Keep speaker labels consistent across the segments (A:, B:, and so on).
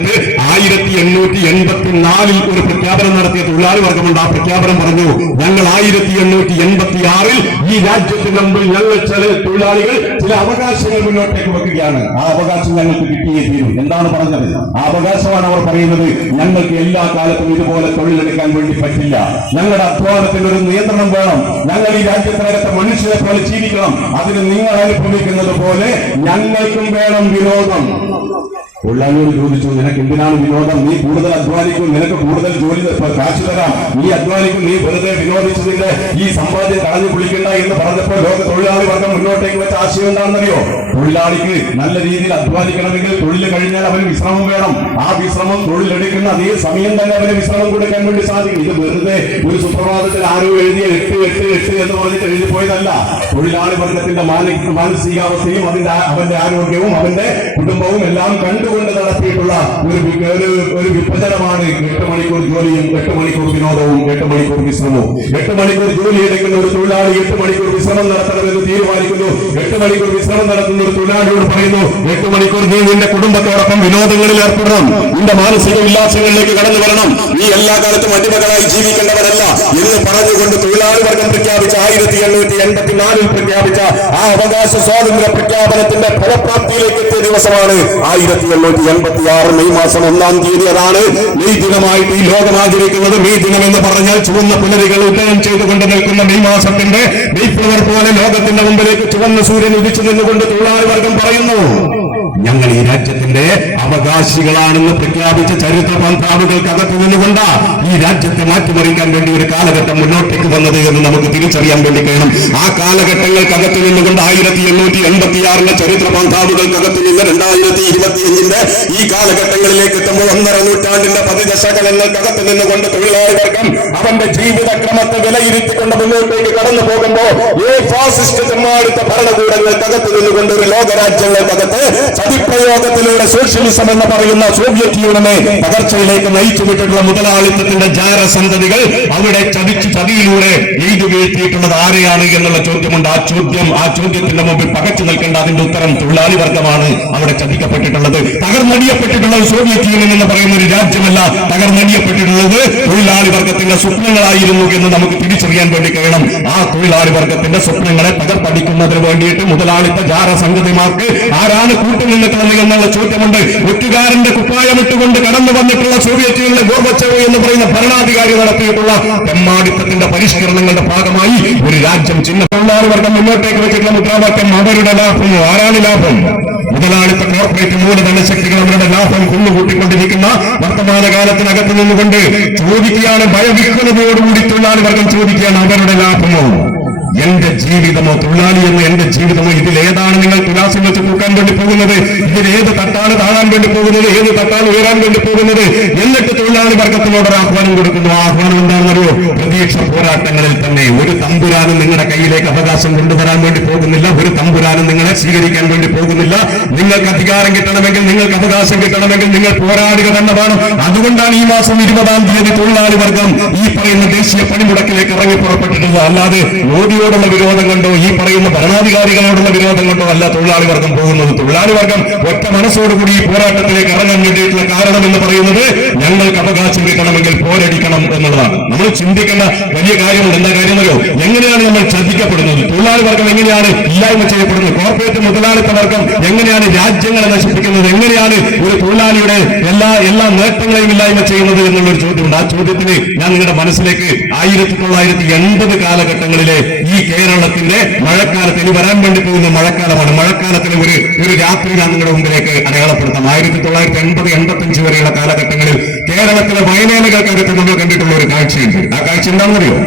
A: ആയിരത്തി എണ്ണൂറ്റി എൺപത്തി നാലിൽ ഒരു പ്രഖ്യാപനം നടത്തിയ തൊഴിലാളി വർഗമുണ്ട്. ആ പ്രഖ്യാപനം പറഞ്ഞു ഞങ്ങൾ ആയിരത്തി എണ്ണൂറ്റി എൺപത്തി ആറിൽ ഈ രാജ്യത്തിന് മുമ്പിൽ ഞങ്ങൾ ചില തൊഴിലാളികൾ ചില അവകാശങ്ങൾ മുന്നോട്ടേക്ക് വെക്കുകയാണ്. ആ അവകാശം ഞങ്ങൾക്ക് കിട്ടിയേ തീരും. എന്താണ് പറഞ്ഞത്? ആ അവകാശമാണ് അവർ പറയുന്നത് ഞങ്ങൾക്ക് എല്ലാ കാലത്തും ഇതുപോലെ തൊഴിലെടുക്കാൻ വേണ്ടി പറ്റില്ല. ഞങ്ങളുടെ അധ്വാനത്തിന് ഒരു നിയന്ത്രണം വേണം. ഞങ്ങൾ ഈ രാജ്യത്തിനകത്ത് മനുഷ്യരെ പോലെ ജീവിക്കണം. അതിന് നിങ്ങൾ അനുഭവിക്കുന്നത് പോലെ ഞങ്ങൾക്കും വേണം വിനോദം. തൊഴിലാളിയോട് ചോദിച്ചു നിനക്ക് എന്തിനാണ് വിനോദം? നീ കൂടുതൽ അധ്വാനിക്കും നിനക്ക് കൂടുതൽ ജോലി കാശ് തരാം. നീ അധ്വാനിക്കും നീ വെറുതെ വിനോദിച്ചതിന്റെ ഈ സമ്പാദ്യം കളഞ്ഞു കുളിക്കണ്ട എന്ന് പറഞ്ഞപ്പോൾ ലോക തൊഴിലാളി വർഗം മുന്നോട്ടേക്ക് വെച്ച ആശയം എന്താണെന്നറിയോ? തൊഴിലാളിക്ക് നല്ല രീതിയിൽ അധ്വാനിക്കണമെങ്കിൽ തൊഴിൽ കഴിഞ്ഞാൽ അവന് വിശ്രമം വേണം. ആ വിശ്രമം തൊഴിലെടുക്കുന്ന അതേ സമയം തന്നെ അവന് വിശ്രമം കൊടുക്കാൻ വേണ്ടി സാധിക്കും. ഇത് വെറുതെ ഒരു സുപ്രഭാതത്തിൽ ആരോ എഴുതിയ എട്ട് എട്ട് എട്ട് എന്ന് പറഞ്ഞിട്ട് എഴുതി പോയതല്ല. തൊഴിലാളി വർഗത്തിന്റെ മാനസിക മാനസികാവസ്ഥയും അതിന്റെ അവന്റെ ആരോഗ്യവും അവന്റെ കുടുംബവും എല്ലാം കണ്ടുകൊണ്ട് നടത്തിയിട്ടുള്ള ഒരു ഒരു വിഭജനമാണ് എട്ട് മണിക്കൂർ ജോലിയും എട്ട് മണിക്കൂർ വിനോദവും എട്ട് മണിക്കൂർ വിശ്രമവും. എട്ട് മണിക്കൂർ ജോലി എടുക്കുന്ന ഒരു തൊഴിലാളി എട്ട് മണിക്കൂർ വിശ്രമം നടത്തണമെന്ന് തീരുമാനിക്കുന്നു. എട്ട് മണിക്കൂർ വിശ്രമം നടത്തുന്ന ഒരു തൊഴിലാളിയോട് പറയുന്നു എട്ട് മണിക്കൂർ നീ നിന്റെ കുടുംബത്തോടൊപ്പം വിനോദങ്ങളിൽ ഏർപ്പെടണം. നിന്റെ മാനസിക വിലാസങ്ങളിലേക്ക് കടന്നു വരണം. നീ എല്ലാ കാലത്തും അടിമകളായി ജീവിക്കേണ്ടവരല്ല. എന്ന് പറഞ്ഞുകൊണ്ട് തൊഴിലാളി വർഗം പ്രഖ്യാപിച്ച ആയിരത്തി എണ്ണൂറ്റി എൺപത്തിനാലിൽ പ്രഖ്യാപിച്ച ആ അവകാശ സ്വാതന്ത്ര്യ പ്രഖ്യാപനത്തിന്റെ ഫലപ്രാപ്തിയിലേക്ക് എത്തിയ ദിവസമാണ് ആയിരത്തി എണ്ണൂറ്റി എൺപത്തി ആറ് മെയ് മാസം ഒന്നാം തീയതി അതാണ് മെയ് ദിനമായിട്ട് ഈ ലോകം ആചരിക്കുന്നത് മെയ് ദിനം എന്ന് പറഞ്ഞാൽ ചുവന്ന പുലരികൾ ഉദയം ചെയ്തുകൊണ്ട് നിൽക്കുന്ന മെയ് മാസത്തിന്റെ മെയ് പോലെ ലോകത്തിന്റെ മുമ്പിലേക്ക് ചുവന്ന സൂര്യൻ ഉദിച്ചു നിന്നുകൊണ്ട് തൊഴിലാളി വർഗം പറയുന്നു. ഞങ്ങൾ ഈ രാജ്യത്തിന്റെ അവകാശികളാണെന്ന് പ്രഖ്യാപിച്ച ചരിത്ര പന്താവുകൾക്കകത്ത് നിന്നുകൊണ്ട് ഈ രാജ്യത്തെ മാറ്റിമറിക്കാൻ വേണ്ടി ഒരു കാലഘട്ടം മുന്നോട്ടേക്ക് വന്നത് എന്ന് നമുക്ക് തിരിച്ചറിയാൻ വേണ്ടി കഴിയണം. ആ കാലഘട്ടങ്ങൾക്കകത്ത് നിന്നുകൊണ്ട് ആയിരത്തി എണ്ണൂറ്റി എൺപത്തി ആറിലെ ചരിത്ര പന്ഥാവുകൾക്കകത്ത് നിന്ന് രണ്ടായിരത്തി ഇരുപത്തിയഞ്ചിന്റെ ഈ കാലഘട്ടങ്ങളിലേക്ക് എത്തുമ്പോൾ ഒന്നര നൂറ്റാണ്ടിന്റെ പതിദശകലങ്ങൾക്കകത്ത് നിന്നുകൊണ്ട് തൊഴിലാളി വർഗം അവന്റെ ജീവിതക്രമത്തെ വിലയിരുത്തിക്കൊണ്ട് മുന്നോട്ടേക്ക് കടന്നു പോകുമ്പോൾ ഈ ഫാസിസ്റ്റ് ചെമ്മാടുത്ത ഭരണകൂടങ്ങൾക്കകത്ത് നിന്നുകൊണ്ട് ഒരു ലോകരാജ്യങ്ങൾക്കകത്ത് ചതിപ്രയോഗത്തിലൂടെ സോഷ്യലിസം എന്ന് പറയുന്ന സോവിയറ്റ് യൂണിയനെ പകർച്ചയിലേക്ക് നയിച്ചു വിട്ടിട്ടുള്ള മുതലാളിത്തത്തിന്റെ ജാരസന്തതികൾ അവിടെ ചതിച്ചു ചതിയിലൂടെ എഴുതി വീഴ്ത്തിയിട്ടുള്ളത് ആരെയാണ് എന്നുള്ള ചോദ്യമുണ്ട്. ആ ചോദ്യം ആ ചോദ്യത്തിന്റെ മുമ്പിൽ പകച്ചു നിൽക്കേണ്ട അതിന്റെ ഉത്തരം തൊഴിലാളി വർഗമാണ് അവിടെ ചതിക്കപ്പെട്ടിട്ടുള്ളത്. തകർന്നടിയപ്പെട്ടിട്ടുള്ളത് സോവിയറ്റ് യൂണിയൻ എന്ന് പറയുന്ന ഒരു രാജ്യമല്ല തകർന്നടിയപ്പെട്ടിട്ടുള്ളത്. തൊഴിലാളി വർഗത്തിന്റെ സ്വപ്നങ്ങളായിരുന്നു എന്ന് നമുക്ക് തിരിച്ചറിയാൻ വേണ്ടി കഴിയണം. ആ തൊഴിലാളി വർഗത്തിന്റെ സ്വപ്നങ്ങളെ തകർപ്പടിക്കുന്നതിന് വേണ്ടിയിട്ട് മുതലാളിത്ത ജാര സംഗതിമാർക്ക് ആരാണ് കൂട്ടുനിന്നിട്ടുള്ളത് എന്നുള്ള ചോദ്യമുണ്ട്. ഒറ്റുകാരന്റെ കുപ്പായമിട്ടുകൊണ്ട് കടന്നു വന്നിട്ടുള്ള സോവിയറ്റ് യൂണിയൻ ഗോർബച്ചേവ് എന്ന് പറയുന്ന ഭരണാധികാരി നടത്തിയിട്ടുള്ള തെമ്മാടിത്തത്തിന്റെ പരിഷ്കരണങ്ങളുടെ ഭാഗമായി ഒരു രാജ്യം ചിഹ്ന തൊഴിലാളി വർഗം മുന്നോട്ടേക്ക് വെച്ചിട്ടുള്ള മുദ്രാവാക്യം അവരുടെ ലാഭം ആരാണ് ലാഭം? മുതലാളിത്ത കോർപ്പറേറ്റ് മൂലധന ശക്തികൾ അവരുടെ ലാഭം കുന്നുകൂട്ടിക്കൊണ്ടിരിക്കുന്ന വർത്തമാന കാലത്തിനകത്ത് നിന്നുകൊണ്ട് ചോദിക്കുകയാണ് ഭയവിഹ്വലതയോടുകൂടി തൊഴിലാളി വർഗം ചോദിക്കുകയാണ് അവരുടെ ലാഭമോ? എന്റെ ജീവിതമോ തൊഴിലാളി എന്റെ ജീവിതമോ ഏതാണ് നിങ്ങൾ തുലാസം വെച്ച് തൂക്കാൻ വേണ്ടി പോകുന്നത്? ഇതിൽ ഏത് തട്ടാണ് താഴാൻ വേണ്ടി പോകുന്നത്? ഏത് തട്ടാണ് ഉയരാൻ വേണ്ടി പോകുന്നത്? എന്നിട്ട് തൊഴിലാളി വർഗത്തിനോട് ഒരു ആഹ്വാനം കൊടുക്കുന്നു. ആഹ്വാനം എന്താണെന്നറിയോ? പ്രതീക്ഷ പോരാട്ടങ്ങളിൽ തന്നെ ഒരു തമ്പുരാനും നിങ്ങളുടെ കയ്യിലേക്ക് അവകാശം കൊണ്ടുവരാൻ വേണ്ടി പോകുന്നില്ല. ഒരു തമ്പുരാനും നിങ്ങളെ സ്വീകരിക്കാൻ വേണ്ടി പോകുന്നില്ല. നിങ്ങൾക്ക് അധികാരം കിട്ടണമെങ്കിൽ നിങ്ങൾക്ക് അവകാശം കിട്ടണമെങ്കിൽ നിങ്ങൾ പോരാടുക തന്നെ വേണം അതുകൊണ്ടാണ് ഈ മാസം ഇരുപതാം തീയതി തൊഴിലാളി വർഗം ഈ പറയുന്ന ദേശീയ പണിമുടക്കിലേക്ക് ഇറങ്ങി പുറപ്പെട്ടിട്ടുള്ളത്. അല്ലാതെ മോദിയോടുള്ള വിരോധം കൊണ്ടോ ഈ പറയുന്ന ഭരണാധികാരികളോടുള്ള വിരോധം കൊണ്ടോ അല്ല തൊഴിലാളി വർഗം പോകുന്നത്. തൊഴിലാളി വർഗം ഒറ്റ മനസ്സോടുകൂടി ഈ പോരാട്ടത്തിലേക്ക് ഇറങ്ങാൻ വേണ്ടിയിട്ടുള്ള കാരണം എന്ന് പറയുന്നത് ഞങ്ങൾക്ക് അവകാശം കിട്ടണമെങ്കിൽ പോരടിക്കണം എന്നുള്ളതാണ്. നമ്മൾ ചിന്തിക്കേണ്ട വലിയ കാര്യമുണ്ട് എന്താ കാര്യം അറിയോ എങ്ങനെയാണ് നമ്മൾ ശ്രദ്ധിക്കപ്പെടുന്നത് തൊഴിലാളി വർഗം എങ്ങനെയാണ് ഇല്ലായ്മ ചെയ്യപ്പെടുന്നത്? കോർപ്പറേറ്റ് മുതലാളിത്ത വർഗം എങ്ങനെയാണ് രാജ്യങ്ങളെ നശിപ്പിക്കുന്നത്? എങ്ങനെയാണ് ഒരു തൊഴിലാളിയുടെ എല്ലാ എല്ലാ നേട്ടങ്ങളെയും ഇല്ലായ്മ ചെയ്യുന്നത് എന്നുള്ളൊരു ചോദ്യമുണ്ട്. ആ ചോദ്യത്തിന് ഞാൻ നിങ്ങളുടെ മനസ്സിലേക്ക് ആയിരത്തി തൊള്ളായിരത്തി എൺപത് കാലഘട്ടങ്ങളിലെ ഈ കേരളത്തിന്റെ മഴക്കാലത്ത് ഇനി വരാൻ വേണ്ടി പോകുന്ന മഴക്കാലമാണ്. മഴക്കാലത്തിന് ഒരു ഒരു രാത്രി ഞാൻ നിങ്ങളുടെ മുമ്പിലേക്ക് അടയാളപ്പെടുത്താം. ആയിരത്തി തൊള്ളായിരത്തി എൺപത് അഞ്ച് വരെയുള്ള കാലഘട്ടങ്ങളിൽ കേരളത്തിലെ വയനാടുകൾക്കകത്ത് നമ്മൾ കണ്ടിട്ടുള്ള ഒരു കാഴ്ചയുണ്ട്. ആ കാഴ്ച എന്താണെന്നറിയോ?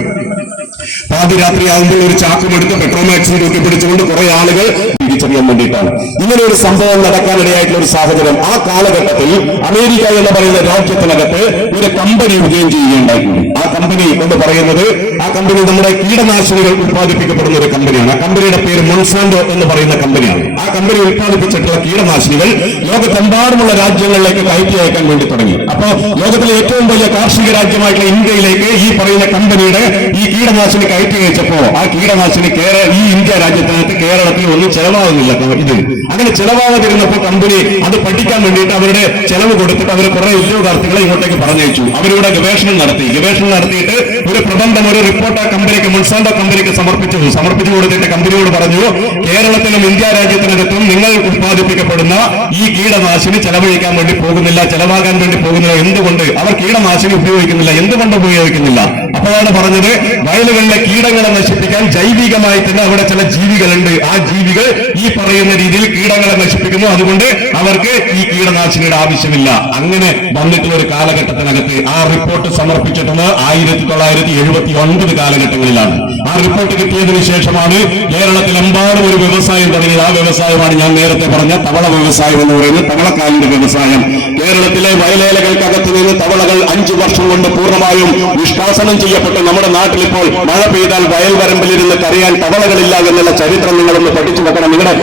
A: പാതിരാത്രി ആകുമ്പോൾ ഒരു ചാക്കുമെടുത്ത് പെട്രോമാക്സിൽ തൂക്കി പിടിച്ചുകൊണ്ട് കുറെ ആളുകൾ തിരിച്ചറിയാൻ വേണ്ടിയിട്ടാണ്. ഇങ്ങനെ ഒരു സംഭവം നടക്കാനിടയായിട്ടുള്ള ഒരു സാഹചര്യം ആ കാലഘട്ടത്തിൽ അമേരിക്ക എന്ന് പറയുന്ന രാജ്യത്തിനകത്ത് ഒരു കമ്പനി വിജയം ചെയ്യുകയുണ്ടായിട്ടുണ്ട്. ആ കമ്പനി എന്ന് പറയുന്നത് ആ കമ്പനി നമ്മുടെ കീടനാശിനികൾ ഉത്പാദിപ്പിക്കപ്പെടുന്ന ഒരു കമ്പനിയാണ്. ആ കമ്പനിയുടെ പേര് മൊൺസാൻഡോ എന്ന് പറയുന്ന കമ്പനിയാണ്. ആ കമ്പനി ഉത്പാദിപ്പിച്ചിട്ടുള്ള കീടനാശിനികൾ ലോകത്തെമ്പാടുമുള്ള രാജ്യങ്ങളിലേക്ക് കയറ്റി അയക്കാൻ വേണ്ടി തുടങ്ങി. അപ്പോ ലോകത്തിലെ ഏറ്റവും വലിയ കാർഷിക രാജ്യമായിട്ടുള്ള ഇന്ത്യയിലേക്ക് ഈ പറയുന്ന കമ്പനിയുടെ ഈ കീടനാശിനി കയറ്റി അയച്ചപ്പോ ആ കീടനാശിനി കേരള ഈ ഇന്ത്യ രാജ്യത്തിനകത്ത് കേരളത്തിൽ ഒന്ന് ചെലവാക്കി ചെലവാകുന്നില്ല ഇത്. അങ്ങനെ ചെലവാകാതിരുന്നപ്പോൾ കമ്പനി അത് പഠിക്കാൻ വേണ്ടിയിട്ട് അവരുടെ ചെലവ് കൊടുത്തിട്ട് അവർ കുറെ ഉദ്യോഗാർത്ഥികളെ ഇങ്ങോട്ടേക്ക് പറഞ്ഞയച്ചു. അവരിവിടെ ഗവേഷണം നടത്തി. ഗവേഷണം നടത്തിയിട്ട് ഒരു പ്രബന്ധം ഒരു റിപ്പോർട്ട് ആ കമ്പനിക്ക് മുൻസാന്ത കമ്പനിക്ക് സമർപ്പിച്ചു. സമർപ്പിച്ചു കൊടുത്തിട്ട് കമ്പനിയോട് പറഞ്ഞു കേരളത്തിലും ഇന്ത്യ രാജ്യത്തിനകത്തും നിങ്ങൾ ഉത്പാദിപ്പിക്കപ്പെടുന്ന ഈ കീടനാശിനി ചെലവഴിക്കാൻ വേണ്ടി പോകുന്നില്ല ചെലവാകാൻ വേണ്ടി പോകുന്നില്ല. എന്തുകൊണ്ട്? അവർ കീടനാശിനി ഉപയോഗിക്കുന്നില്ല. എന്തുകൊണ്ട് ഉപയോഗിക്കുന്നില്ല? അപ്പോഴാണ് പറഞ്ഞത് വയലുകളിലെ കീടങ്ങളെ നശിപ്പിക്കാൻ ജൈവികമായി തന്നെ അവിടെ ചില ജീവികളുണ്ട്. ആ ജീവികൾ ഈ പറയുന്ന രീതിയിൽ കീടങ്ങളെ നശിപ്പിക്കുന്നു. അതുകൊണ്ട് അവർക്ക് ഈ കീടനാശിനിയുടെ ആവശ്യമില്ല. അങ്ങനെ വന്നിട്ടുള്ള ഒരു കാലഘട്ടത്തിനകത്ത് ആ റിപ്പോർട്ട് സമർപ്പിച്ചിട്ടുള്ളത് ആയിരത്തി തൊള്ളായിരത്തി എഴുപത്തി ഒൻപത് കാലഘട്ടങ്ങളിലാണ്. ആ റിപ്പോർട്ട് കിട്ടിയതിനു ശേഷമാണ് കേരളത്തിലെമ്പാടും ഒരു വ്യവസായം തുടങ്ങിയത്. ആ വ്യവസായമാണ് ഞാൻ നേരത്തെ പറഞ്ഞ തവള വ്യവസായം എന്ന് പറയുന്നത് തവളക്കാലിന്റെ വ്യവസായം. കേരളത്തിലെ വയലേലകൾക്കകത്ത് നിന്ന് തവളകൾ അഞ്ചു വർഷം കൊണ്ട് പൂർണമായും നിഷ്കാസനം ചെയ്യപ്പെട്ട് നമ്മുടെ നാട്ടിൽ ഇപ്പോൾ മഴ പെയ്താൽ വയൽ വരമ്പിലിരുന്ന് കരയാൻ തവളകളില്ല എന്നുള്ള ചരിത്രം നിങ്ങളൊന്ന് പഠിച്ചു വെക്കണം. നിങ്ങളുടെ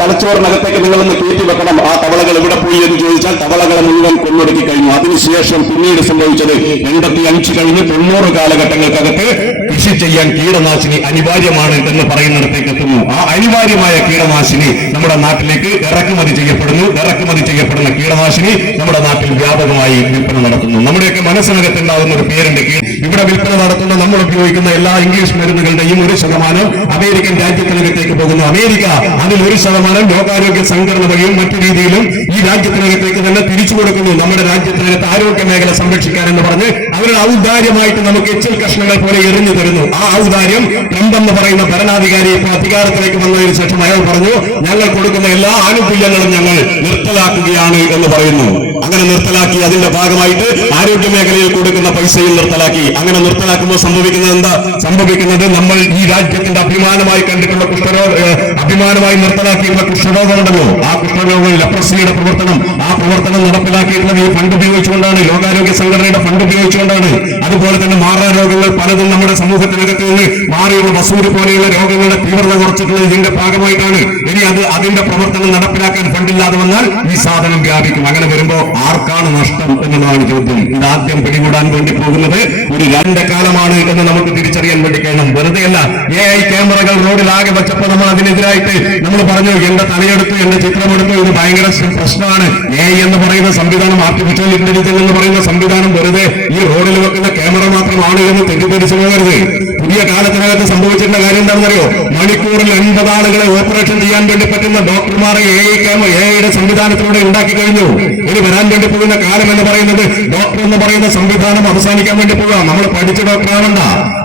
A: തലച്ചോറിനകത്തേക്ക് നിങ്ങളൊന്ന് കയറ്റി വെക്കണം. ആ തവളകൾ ഇവിടെ പോയി എന്ന് ചോദിച്ചാൽ തവളകളെ മുഴുവൻ കൊന്നൊടുക്കി കഴിഞ്ഞു. അതിനുശേഷം പിന്നീട് സംഭവിച്ചത് എൺപത്തി അഞ്ച് കഴിഞ്ഞ് തൊണ്ണൂറ് കാലഘട്ടങ്ങൾക്കകത്ത് കൃഷി ചെയ്യാൻ കീടനാശിനി അനിവാര്യമാണ് എന്ന് പറയുന്നിടത്തേക്ക് എത്തുന്നു. ആ അനിവാര്യമായ കീടനാശിനി നമ്മുടെ നാട്ടിലേക്ക് ഇറക്കുമതി ചെയ്യപ്പെടുന്നു. ഇറക്കുമതി ചെയ്യപ്പെടുന്ന കീടനാശിനി നമ്മുടെ നാട്ടിൽ വ്യാപകമായി വിൽപ്പന നടത്തുന്നു. നമ്മുടെയൊക്കെ മനസ്സിനകത്ത് ഉണ്ടാകുന്ന ഒരു കീ- ഇവിടെ വിൽപ്പന നടത്തുന്ന നമ്മൾ ഉപയോഗിക്കുന്ന എല്ലാ ഇംഗ്ലീഷ് മരുന്നുകളുടെയും ഒരു ശതമാനം അമേരിക്കൻ രാജ്യത്തിനകത്തേക്ക് പോകുന്നു. അമേരിക്ക അതിൽ ഒരു ശതമാനം ലോകാരോഗ്യ സംഘടന വഴിയും മറ്റു രീതിയിലും ഈ രാജ്യത്തിനകത്തേക്ക് തന്നെ തിരിച്ചു കൊടുക്കുന്നു. നമ്മുടെ രാജ്യത്തിനകത്ത് ആരോഗ്യ മേഖല സംരക്ഷിക്കാൻ എന്ന് പറഞ്ഞ് അവരുടെ ഔദാര്യമായിട്ട് നമുക്ക് എച്ചിൽ കഷ്ണങ്ങൾ പോലെ എറിഞ്ഞു തരുന്നു. ആ ഔദാര്യം ട്രംപ് എന്ന് പറയുന്ന ഭരണാധികാരി ഇപ്പോൾ അധികാരത്തിലേക്ക് വന്നതിന് ശേഷം അയാൾ പറഞ്ഞു ഞങ്ങൾ കൊടുക്കുന്ന എല്ലാ ആനുകൂല്യങ്ങളും ഞങ്ങൾ നിർത്തലാക്കുകയാണ് എന്ന് പറയുന്നു. അങ്ങനെ നിർത്തലാക്കി അതിന്റെ ഭാഗമായിട്ട് ആരോഗ്യ മേഖലയിൽ കൊടുക്കുന്ന പൈസയും നിർത്തലാക്കി. അങ്ങനെ നിർത്തലാക്കുമ്പോൾ സംഭവിക്കുന്നത് എന്താ? സംഭവിക്കുന്നത് നമ്മൾ ഈ രാജ്യത്തിന്റെ അഭിമാനമായി കണ്ടിട്ടുള്ള കുഷ്ഠരോഗ അഭിമാനമായി നിർത്തലാക്കിയിട്ടുള്ള കുഷ്ഠരോഗമുണ്ടല്ലോ. ആ കുഷ്ഠരോഗം ലപ്രസിയുടെ പ്രവർത്തനം. ആ പ്രവർത്തനം നടപ്പിലാക്കിയിട്ടുള്ളത് ഈ ഫണ്ട് ഉപയോഗിച്ചുകൊണ്ടാണ്. ലോകാരോഗ്യ സംഘടനയുടെ ഫണ്ട് ഉപയോഗിച്ചുകൊണ്ടാണ് അതുപോലെ തന്നെ മാറാ രോഗങ്ങൾ പലതും നമ്മുടെ സമൂഹത്തിനകത്ത് നിന്ന് മാറിയുള്ള വസൂര് പോലെയുള്ള രോഗങ്ങളുടെ തീവ്രത കുറച്ചിട്ടുള്ളത് ഇതിന്റെ ഭാഗമായിട്ടാണ്. ഇനി അത് അതിന്റെ പ്രവർത്തനം നടപ്പിലാക്കാൻ ഫണ്ടില്ലാതെ വന്നാൽ ഈ സാധനം വ്യാപിക്കും. അങ്ങനെ വരുമ്പോ ആർക്കാണ് നഷ്ടം എന്നുള്ളതാണ് ചോദ്യം. ഇത് ആദ്യം പിടികൂടാൻ വേണ്ടി പോകുന്നത് ഒരു രണ്ട് കാലമാണ് എന്ന് നമുക്ക് തിരിച്ചറിയാൻ വേണ്ടി കഴിയണം. വെറുതെയല്ല എ ഐ ക്യാമറകൾ റോഡിലാകെ വെച്ചപ്പോ നമ്മൾ അതിനെതിരായിട്ട് നമ്മൾ പറഞ്ഞു എന്റെ തലയെടുത്ത് എന്റെ ചിത്രമെടുത്തു. ഇത് ഭയങ്കര പ്രശ്നമാണ്. എ എന്ന് പറയുന്ന സംവിധാനം ആർട്ടിഫിഷ്യൽ ഇന്റലിജൻസ് എന്ന് പറയുന്ന സംവിധാനം വെറുതെ ഈ റോഡിൽ വെക്കുന്ന ക്യാമറ മാത്രമാണ് എന്ന് തെറ്റിദ്ധരിച്ചു പോകരുത്. പുതിയ കാലത്തിനകത്ത് സംഭവിച്ചിട്ടുള്ള കാര്യം എന്താണെന്നറിയോ? മണിക്കൂറിൽ എൺപത് ആളുകളെ ഓപ്പറേഷൻ ചെയ്യാൻ വേണ്ടി പറ്റുന്ന ഡോക്ടർമാരെ എ സംവിധാനത്തിലൂടെ ഉണ്ടാക്കി കഴിഞ്ഞു. ഇനി വരാൻ വേണ്ടി പോകുന്ന കാലം എന്ന് പറയുന്നത് ഡോക്ടർ എന്ന് പറയുന്ന സംവിധാനം അവസാനിക്കാൻ വേണ്ടി പോവുക. നമ്മൾ പഠിച്ച ഡോക്ടർ ആവണ്ട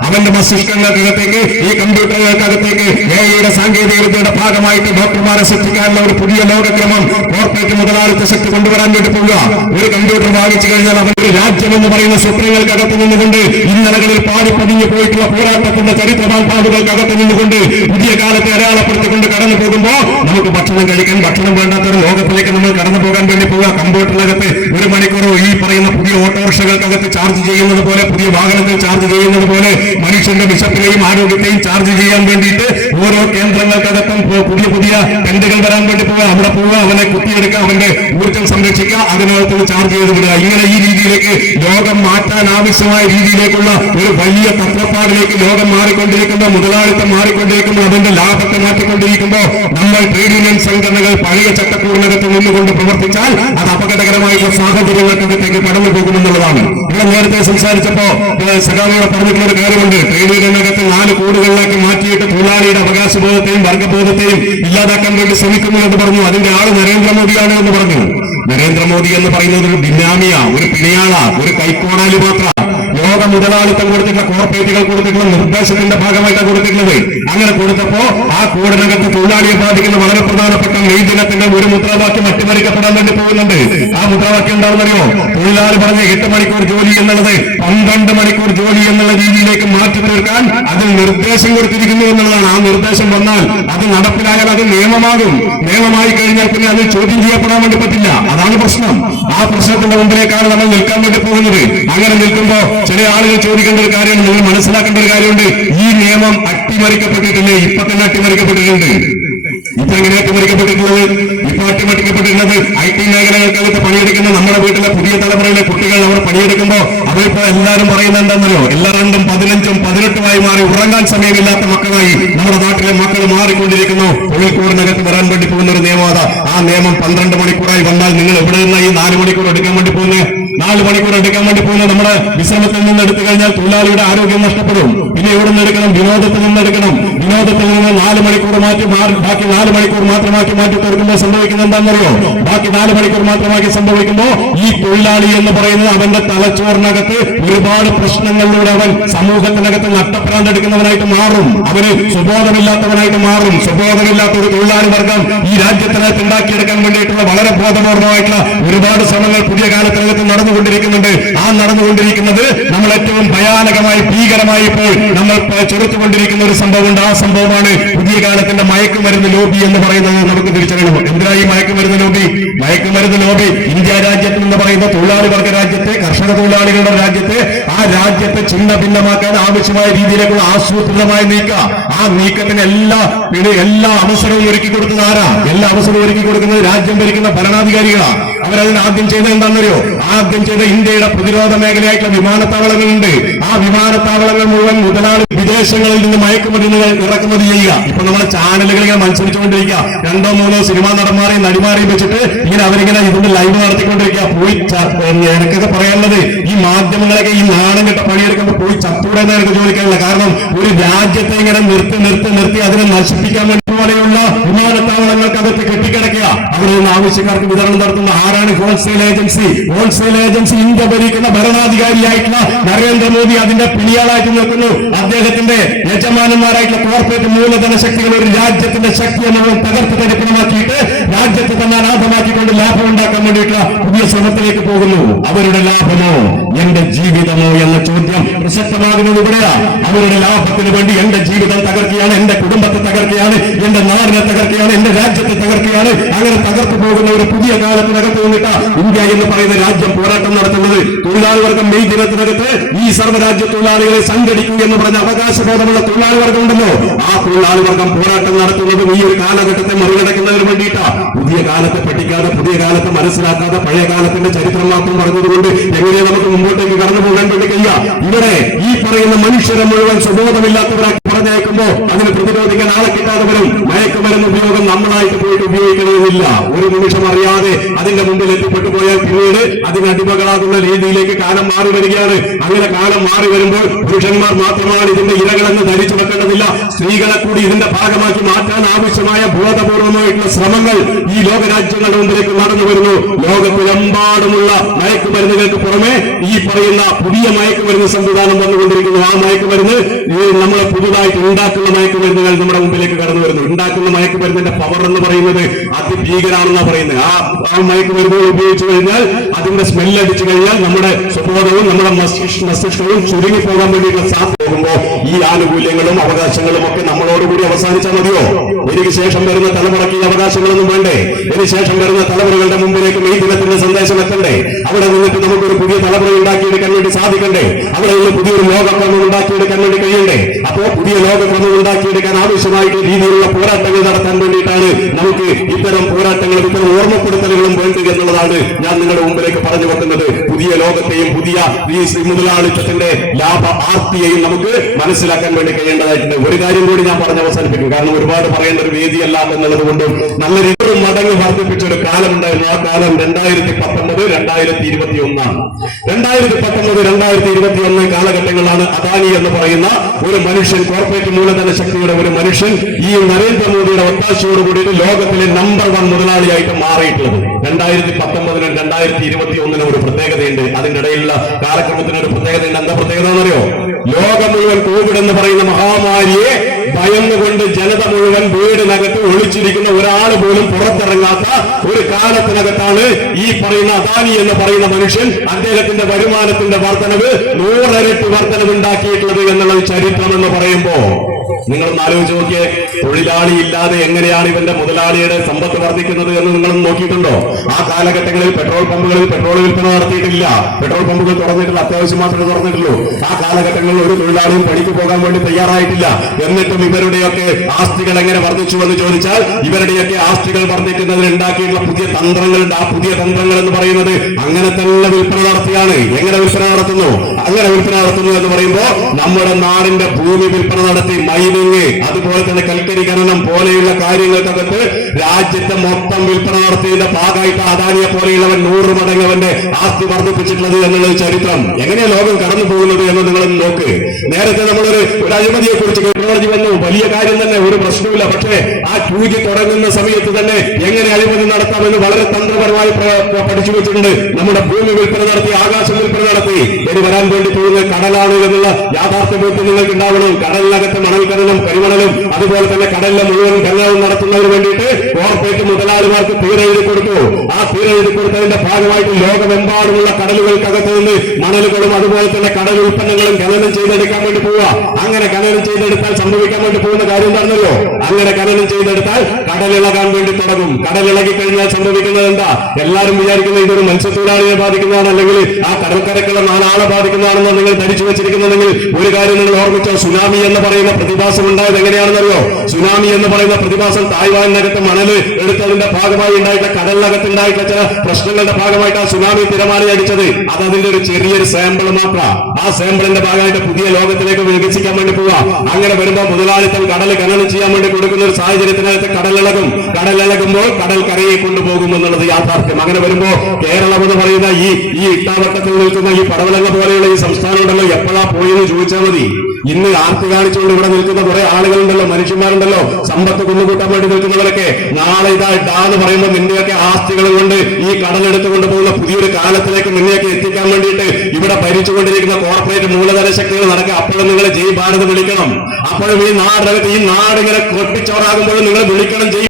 A: അവന്റെ മസ്തിഷ്കങ്ങൾക്കകത്തേക്ക് ഈ കമ്പ്യൂട്ടറുകൾക്കകത്തേക്ക് എ ഐയുടെ സാങ്കേതിക വിദ്യയുടെ ഭാഗമായിട്ട് ഡോക്ടർമാരെ സൃഷ്ടിക്കാനുള്ള ഒരു പുതിയ ലോകക്രമം കോർപ്പറേറ്റ് മുതലാളിത്ത ശക്തി കൊണ്ടുവരാൻ വേണ്ടി പോവുക. ഒരു കമ്പ്യൂട്ടർ വാങ്ങിച്ചു കഴിഞ്ഞാൽ അവൻ രാജ്യം എന്ന് പറയുന്ന സ്വപ്നങ്ങൾക്കകത്ത് നിന്നുകൊണ്ട് ഇന്നലകളിൽ പാടി പതിഞ്ഞു പോയിട്ടുള്ള പോരാട്ടത്തിന്റെ ചരിത്രപാൽപ്പാടുകൾക്കകത്ത് നിന്നുകൊണ്ട് പുതിയ കാലത്തെ അടയാളപ്പെടുത്തിക്കൊണ്ട് കടന്നു പോകുമ്പോൾ നമുക്ക് ഭക്ഷണം കഴിക്കാൻ ഭക്ഷണം വേണ്ടാത്തൊരു ലോകത്തിലേക്ക് നമ്മൾ കടന്നു പോകാൻ വേണ്ടി പോവുക. കമ്പ്യൂട്ടറിനകത്ത് ഒരു മണിക്കൂറോ ഈ പറയുന്ന പുതിയ ഓട്ടോറിക്ഷകൾക്കകത്ത് ചാർജ് ചെയ്യുന്നത് പോലെ പുതിയ വാഹനത്തിൽ ചാർജ് ചെയ്യുന്നത് പോലെ മനുഷ്യന്റെ വിശപ്പിനെയും ആരോഗ്യത്തെയും ചാർജ് ചെയ്യാൻ വേണ്ടിയിട്ട് ഓരോ കേന്ദ്രങ്ങൾക്കകത്തും പുതിയ പുതിയ ടെന്റുകൾ വരാൻ വേണ്ടി പോവുക. അവിടെ പോവുക അവനെ കുത്തിയെടുക്കുക അവന്റെ ഊർജം സംരക്ഷിക്കുക അതിനകത്ത് ചാർജ് ചെയ്ത് വിടുക. ഇങ്ങനെ ഈ രീതിയിലേക്ക് ലോകം മാറ്റാൻ ആവശ്യമായ രീതിയിലേക്കുള്ള ഒരു വലിയ തത്വപ്പാടിലേക്ക് ലോകം മാറിക്കൊണ്ടിരിക്കുമ്പോൾ മുതലാളിത്തം മാറിക്കൊണ്ടിരിക്കുമ്പോൾ അതിന്റെ ലാഭത്തെ മാറ്റിക്കൊണ്ടിരിക്കുമ്പോൾ നമ്മൾ ട്രേഡ് യൂണിയൻ സംഘടനകൾ പഴയ ചട്ടക്കൂടിനകത്ത് നിന്നുകൊണ്ട് പ്രവർത്തിച്ചാൽ അത് അപകടകരമായിട്ടുള്ള സാഹചര്യങ്ങൾക്കകത്തേക്ക് കടന്നു പോകുമെന്നുള്ളതാണ്. ഇവിടെ നേരത്തെ സംസാരിച്ചപ്പോ ഏഹ്, സഖാവിനോട് പറഞ്ഞിട്ടുള്ള ഒരു കാര്യമുണ്ട്. ട്രേഡ് യൂണിയനകത്ത് നാല് കൂടുകളിലേക്ക് മാറ്റിയിട്ട് തൊഴിലാളിയുടെ അവകാശബോധത്തെയും വർഗബോധത്തെയും ഇല്ലാതാക്കാൻ വേണ്ടി ശ്രമിക്കുന്നു എന്ന് പറഞ്ഞു. അതിന്റെ ആൾ നരേന്ദ്രമോദിയാണ് എന്ന് പറഞ്ഞു. നരേന്ദ്രമോദി എന്ന് പറയുന്നത് ഒരു ബിനാമിയ ഒരു പിണയാള ഒരു കൈക്കോടാലി മാത്ര. ലോക മുതലാളിത്തം കൊടുത്തിട്ടുള്ള കോർപ്പറേറ്റുകൾ കൊടുത്തിട്ടുള്ള നിർദ്ദേശത്തിന്റെ ഭാഗമായിട്ടാണ് കൊടുത്തിട്ടുള്ളത്. അങ്ങനെ കൊടുത്തപ്പോ ആ കൂടിനകത്ത് തൊഴിലാളിയെ ബാധിക്കുന്ന വളരെ പ്രധാനപ്പെട്ട മെയ് ഒരു മുദ്രാവാക്യം അട്ടിമറിക്കപ്പെടാൻ വേണ്ടി പോകുന്നുണ്ട്. ആ മുദ്രാവാക്യം ഉണ്ടാവുന്നറിയോ തൊഴിലാളി പറഞ്ഞ എട്ട് മണിക്കൂർ ജോലി എന്നുള്ളത് പന്ത്രണ്ട് മണിക്കൂർ ജോലി എന്നുള്ള രീതിയിലേക്ക് മാറ്റി തീർക്കാൻ അതിൽ നിർദ്ദേശം കൊടുത്തിരിക്കുന്നു എന്നുള്ളതാണ്. ആ നിർദ്ദേശം വന്നാൽ അത് നടപ്പിലായാൽ അത് നിയമമാകും. നിയമമായി കഴിഞ്ഞാൽ പിന്നെ അത് ചോദ്യം ചെയ്യപ്പെടാൻ വേണ്ടി പറ്റില്ല. അതാണ് പ്രശ്നം. ആ പ്രശ്നത്തിന്റെ മുമ്പിലേക്കാണ് നമ്മൾ നിൽക്കാൻ വേണ്ടി പോകുന്നത്. അങ്ങനെ നിൽക്കുമ്പോ ചില ആളുകൾ ചോദിക്കേണ്ട ഒരു കാര്യമാണ് നിങ്ങൾ മനസ്സിലാക്കേണ്ട ഒരു കാര്യമുണ്ട്. ഈ നിയമം അട്ടിമറിക്കപ്പെട്ടിട്ടില്ലേ ഇപ്പൊ തന്നെ അട്ടിമറിക്കപ്പെട്ടിട്ടുണ്ട്. ഇപ്പൊ എങ്ങനെ അട്ടിമറിക്കപ്പെട്ടിട്ടുള്ളത്? ഇപ്പൊ അട്ടിമറിക്കപ്പെട്ടിട്ടുള്ളത് ഐ ടി മേഖലകൾക്കകത്ത് പണിയെടുക്കുന്ന നമ്മുടെ വീട്ടിലെ പുതിയ തലമുറയിലെ കുട്ടികൾ അവർ പണിയെടുക്കുമ്പോ അവരിപ്പോ എല്ലാവരും പറയുന്നുണ്ടെന്നല്ലോ എല്ലാവരും പതിനഞ്ചും പതിനെട്ടുമായി മാറി ഉറങ്ങാൻ സമയമില്ലാത്ത മക്കളായി നമ്മുടെ നാട്ടിലെ മക്കൾ മാറിക്കൊണ്ടിരിക്കുന്നു. കോഴിക്കോടിനകത്ത് വരാൻ വേണ്ടി പോകുന്ന ഒരു നിയമം ആ നിയമം പന്ത്രണ്ട് മണിക്കൂറായി വന്നാൽ നിങ്ങൾ എവിടെ നിന്നാണ് ഈ നാല് മണിക്കൂർ എടുക്കാൻ വേണ്ടി പോകുന്നത് നാല് മണിക്കൂർ എടുക്കാൻ വേണ്ടി പോകുന്ന നമ്മുടെ വിശ്രമത്തിൽ നിന്ന് എടുത്തു കഴിഞ്ഞാൽ തൊഴിലാളിയുടെ ആരോഗ്യം നഷ്ടപ്പെടും. പിന്നെ എവിടെ നിന്ന് എടുക്കണം? വിനോദത്തിൽ നിന്ന് എടുക്കണം. വിനോദത്തിൽ നാല് മണിക്കൂർ മാറ്റി മാറി ബാക്കി നാല് മണിക്കൂർ മാത്രമാക്കി മാറ്റി തീർക്കുമ്പോൾ സംഭവിക്കുന്നത് ബാക്കി നാല് മണിക്കൂർ മാത്രമാക്കി സംഭവിക്കുമ്പോൾ ഈ തൊഴിലാളി എന്ന് പറയുന്നത് അവന്റെ തലച്ചോറിനകത്ത് ഒരുപാട് പ്രശ്നങ്ങളിലൂടെ അവൻ സമൂഹത്തിനകത്ത് നട്ടപ്രാന്തെടുക്കുന്നവനായിട്ട് മാറും. അവന് സുബോധമില്ലാത്തവനായിട്ട് മാറും. സുബോധമില്ലാത്ത ഒരു തൊഴിലാളി വർഗം ഈ രാജ്യത്തിനകത്ത് ഉണ്ടാക്കിയെടുക്കാൻ വേണ്ടിയിട്ടുള്ള വളരെ ബോധപൂർവമായിട്ടുള്ള ഒരുപാട് ശ്രമങ്ങൾ പുതിയ കാലത്തിനകത്ത് നടന്നുകൊണ്ടിരിക്കുന്നുണ്ട്. ആ നടന്നുകൊണ്ടിരിക്കുന്നത് നമ്മൾ ഏറ്റവും ഭയാനകമായി ഭീകരമായി ഇപ്പോൾ നമ്മൾ ചെറുത്തുകൊണ്ടിരിക്കുന്ന ഒരു സംഭവം ആ സംഭവമാണ് പുതിയ കാലത്തിന്റെ മയക്കുമരുന്ന് ലോബി എന്ന് പറയുന്നത് നമുക്ക് തിരിച്ചറിയണം എന്തിനാ ഈ മയക്കുമരുന്ന് ലോബി? മയക്കുമരുന്ന് ലോബി ഇന്ത്യ രാജ്യത്ത് എന്ന് പറയുന്ന തൊഴിലാളി വർഗ രാജ്യത്തെ കർഷക തൊഴിലാളികളുടെ രാജ്യത്തെ ആ രാജ്യത്തെ ചിഹ്ന ഭിന്നമാക്കാൻ ആവശ്യമായ രീതിയിലേക്കുള്ള ആസൂത്രിതമായ നീക്ക. ആ നീക്കത്തിന് എല്ലാ എല്ലാ അവസരവും ഒരുക്കി കൊടുത്തത് ആരാ? എല്ലാ അവസരവും ഒരുക്കി കൊടുക്കുന്നത് രാജ്യം ഭരിക്കുന്ന ഭരണാധികാരികളാണ് അവരതിന് ആദ്യം ചെയ്തത് എന്താണെന്നറിയോ? ആദ്യം ചെയ്ത ഇന്ത്യയുടെ പ്രതിരോധ മേഖലയായിട്ടുള്ള വിമാനത്താവളങ്ങളുണ്ട്. ആ വിമാനത്താവളങ്ങൾ മുഴുവൻ മുതലാളി വിദേശങ്ങളിൽ നിന്ന് മയക്കുമരുന്നുകൾ ഇറക്കുമതി ചെയ്യുക. ഇപ്പൊ നമ്മുടെ ചാനലുകൾ ഇങ്ങനെ മത്സരിച്ചുകൊണ്ടിരിക്കുക. രണ്ടോ മൂന്നോ സിനിമാ നടന്മാരെയും നടിമാരെയും വെച്ചിട്ട് ഇങ്ങനെ അവരിങ്ങനെ ഇതിന്റെ ലൈവ് നടത്തിക്കൊണ്ടിരിക്കുക. പോയി എനിക്കൊക്കെ പറയാനുള്ളത് ഈ മാധ്യമങ്ങളൊക്കെ ഈ നാണം കെട്ട പണിയെടുക്കുമ്പോൾ പോയി ചത്തൂടെ എന്ന് എനിക്ക് ചോദിക്കാനുള്ള കാരണം ഒരു രാജ്യത്തെ ഇങ്ങനെ നിർത്തി നിർത്തി നിർത്തി അതിനെ നശിപ്പിക്കാൻ വേണ്ടി പോലെയുള്ള വിമാനത്താവളങ്ങൾക്കകത്ത് കെട്ടിക്കിടക്കുക അവിടെ നിന്ന് ആവശ്യക്കാർക്ക് വിതരണം നടത്തുന്ന ആരാണ് wholesale agency wholesale agency India ഭരിക്കുന്ന ഭരണാധികാരിയായിട്ടുള്ള നരേന്ദ്രമോദി അതിന്റെ പിണിയാളായിട്ട് നിൽക്കുന്നു. അദ്ദേഹത്തിന്റെ യജമാനന്മാരായിട്ടുള്ള കോർപ്പറേറ്റ് മൂലധന ശക്തികൾ ഒരു രാജ്യത്തിന്റെ ശക്തിയെ നമ്മൾ തകർത്ത് തരിപ്പണമാക്കിയിട്ട് രാജ്യത്തെ തന്നെ അനാഥമാക്കിക്കൊണ്ട് ലാഭം ഉണ്ടാക്കാൻ വേണ്ടിയിട്ടുള്ള പുതിയ ശ്രമത്തിലേക്ക് പോകുന്നു. അവരുടെ ലാഭമോ? എന്റെ ജീവിതമോ എന്ന ചോദ്യം പ്രസക്തമാകുന്നത് ഇവിടെയാ അവരുടെ ലാഭത്തിന് വേണ്ടി എന്റെ ജീവിതം തകർക്കുകയാണ് എന്റെ കുടുംബത്തെ തകർക്കുകയാണ് എന്റെ നാടിനെ തകർക്കുകയാണ് എന്റെ രാജ്യത്തെ തകർക്കുകയാണ്. അങ്ങനെ തകർത്തു പോകുന്ന ഒരു പുതിയ കാലത്തിനകത്ത് നിന്നിട്ട് ഇന്ത്യ എന്ന് പറയുന്ന രാജ്യം പോരാട്ടം നടത്തുന്നത്. തൊഴിലാളി വർഗം മെയ് ദിനത്തിനകത്ത് ഈ സർവരാജ്യ തൊഴിലാളികളെ സംഘടിക്കൂ എന്ന് പറഞ്ഞ അവകാശബോധമുള്ള തൊഴിലാളി വർഗം ഉണ്ടല്ലോ. ആ തൊഴിലാളി വർഗം പോരാട്ടം നടത്തുന്നതും ഈ ഒരു കാലഘട്ടത്തെ മറികടക്കുന്നതിന് വേണ്ടിയിട്ടാ പുതിയ കാലത്തെ പഠിക്കാതെ പുതിയ കാലത്തെ മനസ്സിലാക്കാതെ പഴയ കാലത്തിന്റെ ചരിത്രം മാത്രം പറഞ്ഞതുകൊണ്ട് എങ്ങനെ നമുക്ക് മുമ്പോട്ടേക്ക് കടന്നു പോകാൻ വേണ്ടി കഴിയുക ഈ പറയുന്ന മനുഷ്യരെ മുഴുവൻ സ്വബോധമില്ലാത്തവരാക്കി പറഞ്ഞയക്കുമ്പോ അതിന് പ്രതിരോധിക്കാൻ ആളെ കിട്ടാതെ വരും. മയക്കുമരുന്ന് ഉപയോഗം നമ്മളായിട്ട് പോയിട്ട് ഉപയോഗിക്കണമെന്നില്ല ഒരു നിമിഷം അറിയാതെ അതിന്റെ മുമ്പിൽ എത്തിപ്പെട്ടു പോയാൽ പിന്നീട് അതിന് അടിമകളാകുന്ന രീതിയിലേക്ക് കാലം മാറി വരികയാണ്. അങ്ങനെ കാലം മാറി വരുമ്പോൾ പുരുഷന്മാർ മാത്രമാണ് ഇതിന്റെ ഇരകളെന്ന് ധരിച്ചു വെക്കേണ്ടതില്ല. സ്ത്രീകളെ കൂടി ഇതിന്റെ ഭാഗമാക്കി മാറ്റാൻ ആവശ്യമായ ബോധപൂർവമായിട്ടുള്ള ശ്രമങ്ങൾ ഈ ലോകരാജ്യങ്ങളുടെ മുമ്പിലേക്ക് നടന്നു വരുന്നു. ലോകത്തിലെമ്പാടുമുള്ള മയക്കുമരുന്നുകൾക്ക് പുറമെ ഈ പറയുന്ന പുതിയ മയക്കുമരുന്ന് സംവിധാനം വന്നുകൊണ്ടിരിക്കുന്നു. ആ മയക്കുമരുന്ന് നമ്മളെ നമ്മൾ പുതുതായിട്ട് ഉണ്ടാക്കുന്ന മയക്കുമരുന്നുകൾ നമ്മുടെ മുമ്പിലേക്ക് കടന്നു വരുന്നു. ഉണ്ടാക്കുന്ന മയക്കുമരുന്നിന്റെ പവർ എന്ന് പറയുന്നത് അതിഭീകരാണെന്നാണ് പറയുന്നത്. ആ ആ മയക്കുമരുന്നുകൾ ഉപയോഗിച്ചു കഴിഞ്ഞാൽ അതിന്റെ സ്മെല്ല് അടിച്ചു കഴിഞ്ഞാൽ നമ്മുടെ സ്വബോധവും നമ്മുടെ മസ്തിഷ്- മസ്തിഷ്കവും ചുരുങ്ങി പോകാൻ വേണ്ടിയിട്ടുള്ള സാധ്യത പോകുമ്പോ ഈ ആനുകൂല്യങ്ങളും അവകാശങ്ങളും ഒക്കെ നമ്മളോടുകൂടി അവസാനിച്ചാൽ മതിയോ? എനിക്ക് ശേഷം വരുന്ന തലമുറയ്ക്ക് ഈ അവകാശങ്ങളൊന്നും വേണ്ടേ? എനിക്ക് ശേഷം വരുന്ന തലമുറകളുടെ മുമ്പിലേക്ക് ഈ ദിനത്തിന്റെ സന്ദേശം എത്തണ്ടേ? അവിടെ നിന്നിട്ട് നമുക്കൊരു പുതിയ തലമുറ ഉണ്ടാക്കിയെടുക്കാൻ വേണ്ടി സാധിക്കണ്ടേ? അവിടെ നിന്ന് പുതിയൊരു ലോകക്രമം ഉണ്ടാക്കിയെടുക്കാൻ വേണ്ടി കഴിയണ്ടേ? പുതിയ ലോകക്രമം ഉണ്ടാക്കിയെടുക്കാൻ ആവശ്യമായിട്ട് രീതിയിലുള്ള പോരാട്ടങ്ങൾ നടത്താൻ വേണ്ടിയിട്ടാണ് നമുക്ക് ഇത്തരം പോരാട്ടങ്ങളും ഇത്തരം ഓർമ്മപ്പെടുത്തലുകളും വേണ്ടത് എന്നുള്ളതാണ് ഞാൻ നിങ്ങളുടെ മുമ്പിലേക്ക് പറഞ്ഞു വെക്കുന്നത്. പുതിയ ലോകത്തെയും പുതിയ ഈ മുതലാളിത്തത്തിന്റെ ലാഭ ആർത്തിയെയും നമുക്ക് മനസ്സിലാക്കാൻ വേണ്ടി കഴിയേണ്ടതായിട്ടുണ്ട്. ഒരു കാര്യം കൂടി ഞാൻ പറഞ്ഞ് അവസാനിപ്പിക്കും. കാരണം ഒരുപാട് പറയേണ്ട ഒരു വേദിയല്ല എന്നുള്ളത് കൊണ്ട് നല്ല രീതിയിൽ മടങ്ങ് വർദ്ധിപ്പിച്ച ഒരു കാലം ഉണ്ടായിരുന്നു. ആ കാലം രണ്ടായിരത്തി പത്തൊമ്പത് രണ്ടായിരത്തി ഇരുപത്തി ഒന്നാണ് രണ്ടായിരത്തി പത്തൊമ്പത് രണ്ടായിരത്തി ഇരുപത്തി ഒന്ന് കാലഘട്ടങ്ങളിലാണ് അദാനി എന്ന് പറയുന്ന ഒരു മനുഷ്യൻ കോർപ്പറേറ്റ് മൂലധന ശക്തിയുടെ ഒരു മനുഷ്യൻ ഈ നരേന്ദ്രമോദിയുടെ ഒത്താശയോട് കൂടിയിട്ട് ലോകത്തിലെ നമ്പർ വൺ മുതലാളിയായിട്ട് മാറിയിട്ടുള്ളത്. രണ്ടായിരത്തി പത്തൊമ്പതിനും രണ്ടായിരത്തി ഇരുപത്തി ഒന്നിനും ഒരു പ്രത്യേകതയുണ്ട്. അതിന്റെ ഇടയിലുള്ള കാലക്രമത്തിന് ഒരു പ്രത്യേകതയുണ്ട്. എന്താ പ്രത്യേകത എന്നറിയോ? ലോകം മുഴുവൻ കോവിഡ് എന്ന് പറയുന്ന മഹാമാരിയെ ഭയന്നുകൊണ്ട് ജനത മുഴുവൻ വീടിനകത്ത് ഒളിച്ചിരിക്കുന്ന ഒരാൾ പോലും പുറത്തിറങ്ങാത്ത ഒരു കാലത്തിനകത്താണ് ഈ പറയുന്ന അദാനി എന്ന് പറയുന്ന മനുഷ്യൻ അദ്ദേഹത്തിന്റെ വരുമാനത്തിന്റെ വർധനവ് നൂറരട്ടി വർധനവ് ഉണ്ടാക്കിയിട്ടുള്ളത് എന്നുള്ളത് ചരിത്രം എന്ന് പറയുമ്പോ നിങ്ങളൊന്ന് ആലോചിച്ച് നോക്കിയേ തൊഴിലാളി ഇല്ലാതെ എങ്ങനെയാണ് ഇവന്റെ മുതലാളിയുടെ സമ്പത്ത് വർദ്ധിക്കുന്നത് എന്ന് നിങ്ങളൊന്ന് നോക്കിയിട്ടുണ്ടോ? ആ കാലഘട്ടങ്ങളിൽ പെട്രോൾ പമ്പുകളിൽ പെട്രോൾ വിൽപ്പന നടത്തിയിട്ടില്ല. പെട്രോൾ പമ്പുകൾ തുറന്നിട്ടുള്ള അത്യാവശ്യം മാത്രമേ തുറന്നിട്ടുള്ളൂ. ആ കാലഘട്ടങ്ങളിൽ ഒരു തൊഴിലാളിയും പണിക്ക് പോകാൻ വേണ്ടി തയ്യാറായിട്ടില്ല. എന്നിട്ടും ഇവരുടെയൊക്കെ ആസ്തികൾ എങ്ങനെ വർദ്ധിച്ചു എന്ന് ചോദിച്ചാൽ ഇവരുടെയൊക്കെ ആസ്തികൾ വർദ്ധിക്കുന്നതിന് ഉണ്ടാക്കിയിട്ടുള്ള പുതിയ തന്ത്രങ്ങളുണ്ട്. ആ പുതിയ തന്ത്രങ്ങൾ എന്ന് പറയുന്നത് അങ്ങനെ തന്നെ വിൽപ്പന നടത്തിയാണ്. എങ്ങനെ വിൽപ്പന നടത്തുന്നു? അങ്ങനെ വിൽപ്പന നടത്തുന്നു എന്ന് പറയുമ്പോൾ നമ്മുടെ നാടിന്റെ ഭൂമി വിൽപ്പന നടത്തി മൈനിങ് അതുപോലെ തന്നെ കൽക്കരി ഖനനം പോലെയുള്ള കാര്യങ്ങൾക്കകത്ത് രാജ്യത്തെ മൊത്തം വിൽപ്പന നടത്തിയതിന്റെ ഭാഗമായിട്ട് അദാനിയെ പോലെയുള്ളവൻ നൂറ് മടങ്ങ് അവന്റെ ആസ്തി വർദ്ധിപ്പിച്ചിട്ടുള്ളത് എന്നുള്ളത് ചരിത്രം. എങ്ങനെയാ ലോകം കടന്നു പോകുന്നത് എന്ന് നിങ്ങൾ നോക്ക്. നേരത്തെ നമ്മളൊരു ഒരു അഴിമതിയെ കുറിച്ച് ടെക്നോളജി വന്നു. വലിയ കാര്യം തന്നെ ഒരു പ്രശ്നവുമില്ല. പക്ഷേ ആ ടൂജി തുടങ്ങുന്ന സമയത്ത് തന്നെ എങ്ങനെ അഴിമതി നടത്താമെന്ന് വളരെ തന്ത്രപരമായി പ്ര- പ്ര- പഠിച്ചു വെച്ചിട്ടുണ്ട്. നമ്മുടെ ഭൂമി വിൽപ്പന നടത്തി ആകാശം വിൽപ്പന നടത്തി. ഇനി വരാൻ വേണ്ടി പോകുന്ന കടലാണ് എന്നുള്ള യാഥാർത്ഥ്യ ബോധ്യം നിങ്ങൾക്ക് ഉണ്ടാവണം കടലിനകത്ത് മണൽ ഖനനം കരിമണലും അതുപോലെ തന്നെ കടലിലെ മുഴുവൻ ഖനനവും നടത്തുന്നതിന് വേണ്ടിയിട്ട് കോർപ്പറേറ്റ് മുതലാളിമാർക്ക് തീരെഴുതി കൊടുത്തു. ആ തീരെഴുതി കൊടുത്തതിന്റെ ഭാഗമായിട്ട് ലോകമെമ്പാടുമുള്ള കടലുകൾക്കകത്ത് നിന്ന് മണലുകളും അതുപോലെ തന്നെ കടൽ ഉൽപ്പന്നങ്ങളും ഖനനം ചെയ്തെടുക്കാൻ വേണ്ടി പോവുക. അങ്ങനെ ഖനനം ചെയ്തെടുത്താൽ സംഭവിക്കാൻ വേണ്ടി പോകുന്ന കാര്യം പറഞ്ഞല്ലോ അങ്ങനെ ഖനനം ചെയ്തെടുത്താൽ കടലിളകാൻ വേണ്ടി തുടങ്ങും കടലിളകി കഴിഞ്ഞാൽ സംഭവിക്കുന്നത് എന്താ? എല്ലാവരും വിചാരിക്കുന്ന ഇതൊരു മത്സ്യത്തൊഴിലാളിയെ ബാധിക്കുന്നതാണ്. അല്ലെങ്കിൽ ആ കടൽക്കരക്കുള്ള നാലാളെ ബാധിക്കുന്നതാണെന്ന് നിങ്ങൾ ധരിച്ചു വെച്ചിരിക്കുന്നുണ്ടെങ്കിൽ ഒരു കാര്യം നിങ്ങൾ ഓർമ്മിച്ചോ? സുനാമി എന്ന് പറയുന്ന പ്രതിഭാസം ഉണ്ടായത് എങ്ങനെയാണെന്നറിയോ? സുനാമി എന്ന് പറയുന്ന പ്രതിഭാസം തായ്വാനിനകത്ത് മണൽ എടുത്തതിന്റെ ഭാഗമായി ഉണ്ടായിട്ടുള്ള കടലിനകത്ത് ഉണ്ടായിട്ടുള്ള ചില പ്രശ്നങ്ങളുടെ ഭാഗമായിട്ട് ആ സുനാമി തിരമാറി അടിച്ചത്. അത് അതിന്റെ ഒരു ചെറിയൊരു സാമ്പിൾ മാത്രം. ആ സാമ്പിളിന്റെ ഭാഗമായിട്ട് പുതിയ ലോകത്തിലേക്ക് വികസിക്കാൻ വേണ്ടി പോവാ. അങ്ങനെ വരുമ്പോൾ മുതലാളിത്തം കടൽ ഖനനം ചെയ്യാൻ വേണ്ടി കൊടുക്കുന്ന ഒരു സാഹചര്യത്തിനകത്ത് കടലിളകും. കടലിളകുമ്പോൾ കടൽ കരയെ കൊണ്ടുപോകും എന്നുള്ളത് യാഥാർത്ഥ്യം. അങ്ങനെ വരുമ്പോ കേരളം എന്ന് പറയുന്ന ഈ ഈ ഇട്ടാവട്ടത്തിൽ നിൽക്കുന്ന ഈ പടവലങ്ങ പോലെയുള്ള ഈ സംസ്ഥാനം ഉണ്ടല്ലോ എപ്പോഴാ പോയെന്ന് ചോദിച്ചാൽ മതി. ഇന്ന് ആർത്തി കാണിച്ചുകൊണ്ട് ഇവിടെ നിൽക്കുന്ന കുറെ ആളുകളുണ്ടല്ലോ മനുഷ്യന്മാരുണ്ടല്ലോ. സമ്പത്ത് കൊണ്ടുകൂട്ടാൻ വേണ്ടി നിൽക്കുന്നവരൊക്കെ. നാളെ ഇതാ ഇടാന്ന് പറയുമ്പോൾ നിന്നെയൊക്കെ ആസ്തികൾ കൊണ്ട് ഈ കടലെടുത്തുകൊണ്ട് പോകുന്ന പുതിയൊരു കാലത്തിലേക്ക് നിന്നെയൊക്കെ എത്തിക്കാൻ വേണ്ടിയിട്ട് ഇവിടെ ഭരിച്ചുകൊണ്ടിരിക്കുന്ന കോർപ്പറേറ്റ് മൂലധന ശക്തികൾ നടക്കുക. അപ്പോഴും നിങ്ങൾ ജയ് ഭാരത് വിളിക്കണം. അപ്പോഴും ഈ നാടിനകത്ത് ഈ നാടിങ്ങനെ കൊട്ടിച്ചോറാകുമ്പോഴും നിങ്ങൾ വിളിക്കണം ജയ്